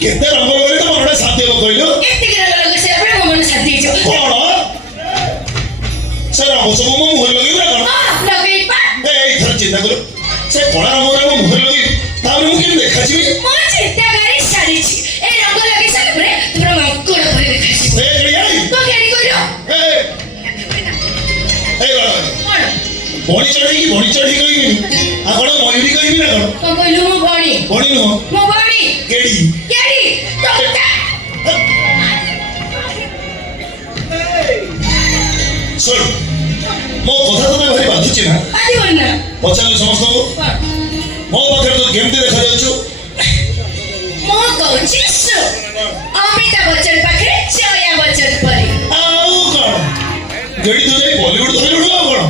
केते रंग लगले तो मनटा साथ देबो कहिलो एतिक रंग लगे से अपने मन साथ दीजो कोन से रंग सब मो मुहर लगे ना कोन हां लगे पा ए इधर चिंता करो से कोणा रंग रे मो मुहर लगे तापर मु केन देखा छी मो चिंता करी सारी छी ए रंग लगे से अपने तुम मक्कड़ भरी देखा छी ए गई तो केडी करियो ए बड़ी चढ़ी कहिबी आ कोन मयूरी कहिबी ना कोन तो कहलु मो बड़ी नो मो बड़ी केडी तो सुन मो कथा तो भारी बाधुची ना आदि बन्ना पचारू समस्त को मो पाखे तो केमती देखा जाउछु मो कहछि सु अमिताभ बच्चन पाखे जया बच्चन परी आउ कोन गडी तो जाई बॉलीवुड धरि उडवा कोन